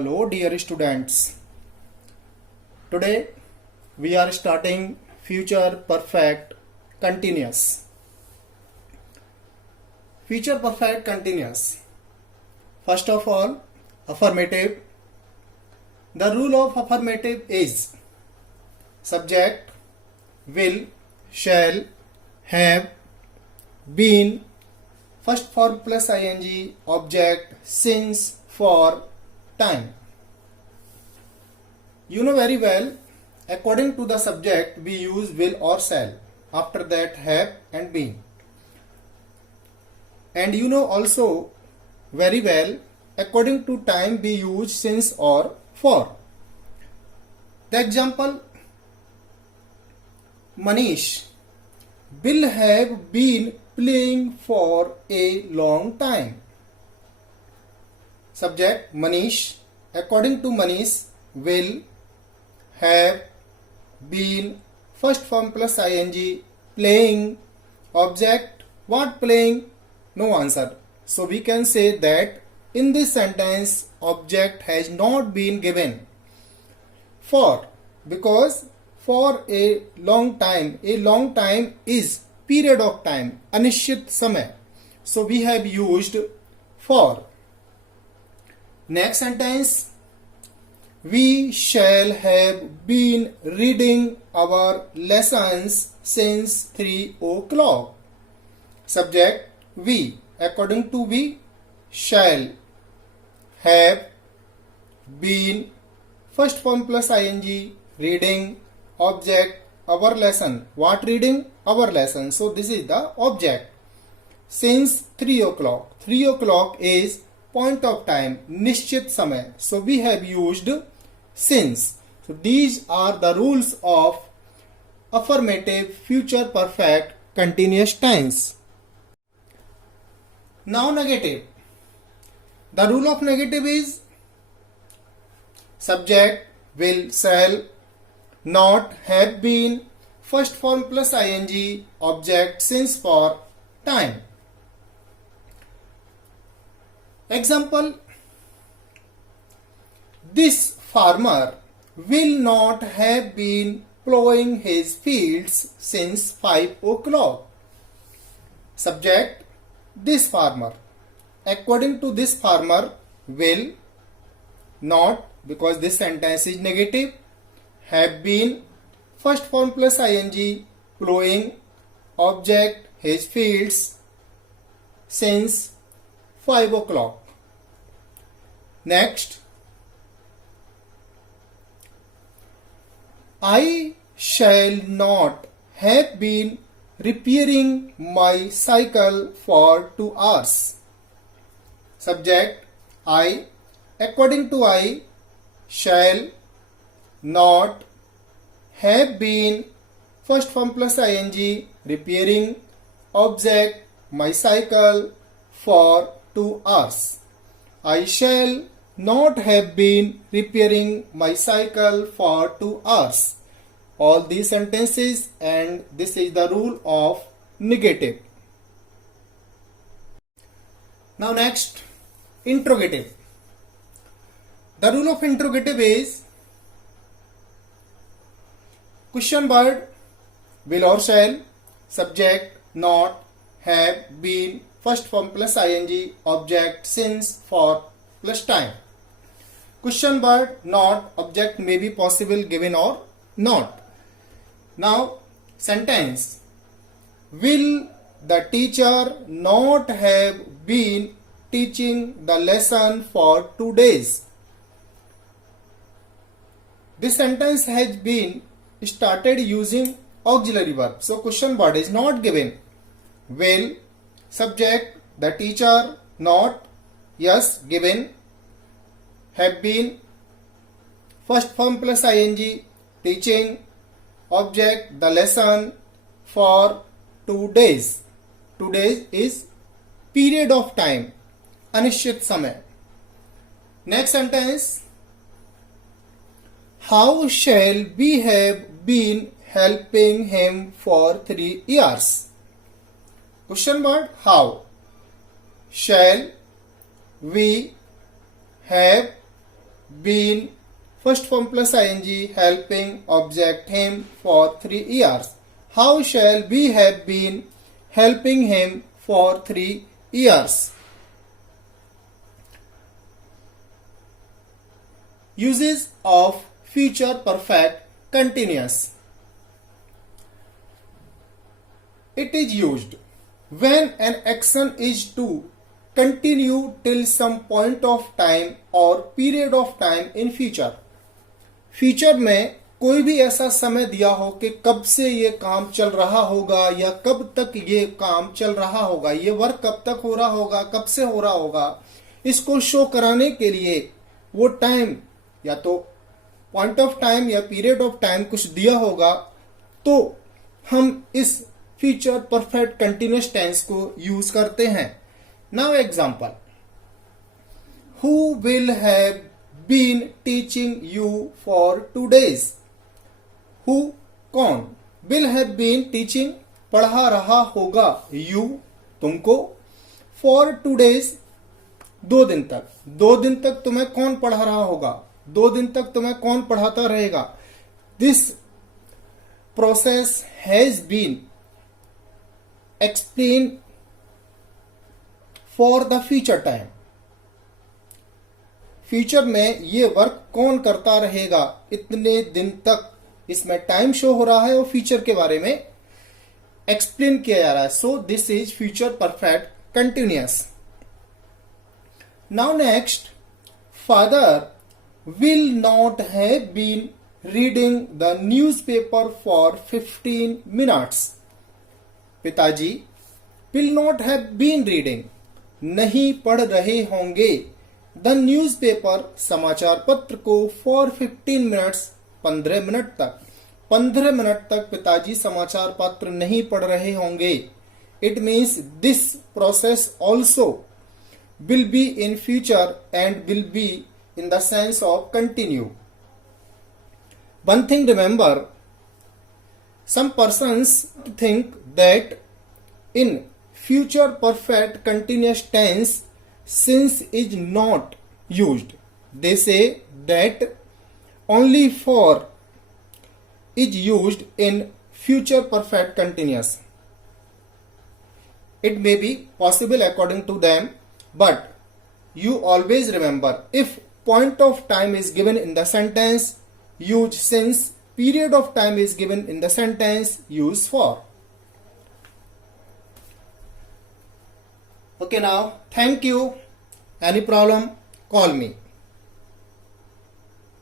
Hello dear students. Today we are starting future perfect continuous. Future perfect continuous. First of all, affirmative. The rule of affirmative is subject, will, shall, have, been, first form plus ing, object, since, for, time. You know very well, according to the subject we use will or shall, after that have and been. And you know also very well, according to time we use since or for. The example, Manish will have been playing for a long time. Subject, Manish, according to Manish, will have been, first form plus ing, playing, object, what playing? No answer. So we can say that in this sentence object has not been given. For, because for a long time is period of time, anishchit samay. So we have used for. Next sentence, we shall have been reading our lessons since 3 o'clock. Subject, we, according to we, shall have been, first form plus ing, reading, object, our lesson. What reading? Our lesson. So this is the object. Since 3 o'clock. 3 o'clock is point of time, nishchit samay. So we have used since. So these are the rules of affirmative future perfect continuous tense. Now negative. The rule of negative is subject, will, shall, not, have been, first form plus ing, object, since, for, time. Example, this farmer will not have been plowing his fields since 5 o'clock. Subject, this farmer. According to this farmer, will, not, because this sentence is negative, have been, first form plus ing, plowing, object, his fields, since 5 o'clock. Next, I shall not have been repairing my cycle for 2 hours. Subject, I, according to I, shall not have been, first form plus ing, repairing, object, my cycle, for 2 hours. I shall not have been repairing my cycle for 2 hours. All these sentences, and this is the rule of negative. Now next, interrogative. The rule of interrogative is question word, will or shall, subject, not, have, been, first form plus ing, object, since, for, plus time. Question word, not, object may be possible given or not. Now sentence, will the teacher not have been teaching the lesson for 2 days? This sentence has been started using auxiliary verb. So question word is not given. Will, subject, the teacher, not, yes, given, have been, first form plus ing, teaching, object, the lesson, for 2 days. 2 days is period of time, anishchit samay. Next sentence, how shall we have been helping him for 3 years? Question word, how. Shall we have been first form plus ing helping object him for 3 years. How shall we have been helping him for 3 years? Uses of future perfect continuous. It is used when an action is to continue till some point of time or period of time in future. Future में कोई भी ऐसा समय दिया हो कि कब से ये काम चल रहा होगा या कब तक ये काम चल रहा होगा, ये वर्क कब तक हो रहा होगा, कब से हो रहा होगा, इसको शो कराने के लिए वो टाइम या तो पॉइंट ऑफ टाइम या पीरियड ऑफ टाइम कुछ दिया होगा, तो हम इस फ्यूचर परफेक्ट कंटिन्यूअस टेंस को यूज करते हैं. Now example, who will have been teaching you for 2 days. Who कौन, विल हैव बीन टीचिंग पढ़ा रहा होगा, यू तुमको, फॉर 2 days 2 दिन तक. 2 दिन तक तुम्हें कौन पढ़ा रहा होगा, 2 दिन तक तुम्हें कौन पढ़ाता रहेगा. This process has been explain for the future time. Future में ये वर्क कौन करता रहेगा इतने दिन तक, इसमें टाइम शो हो रहा है और फ्यूचर के बारे में एक्सप्लेन किया जा रहा है. So this is future perfect continuous. Now next, father will not have been reading the newspaper for 15 minutes. पिताजी will not have been reading, नहीं पढ़ रहे होंगे, the newspaper समाचार पत्र को for 15 minutes 15 मिनट तक. 15 मिनट तक पिताजी समाचार पत्र नहीं पढ़ रहे होंगे. It means this process also will be in future and will be in the sense of continue. One thing remember, some persons think that in future perfect continuous tense since is not used. They say that only for is used in future perfect continuous. It may be possible according to them, but you always remember, if point of time is given in the sentence, use since. Period of time is given in the sentence, use for. Okay, now thank you. Any problem, call me.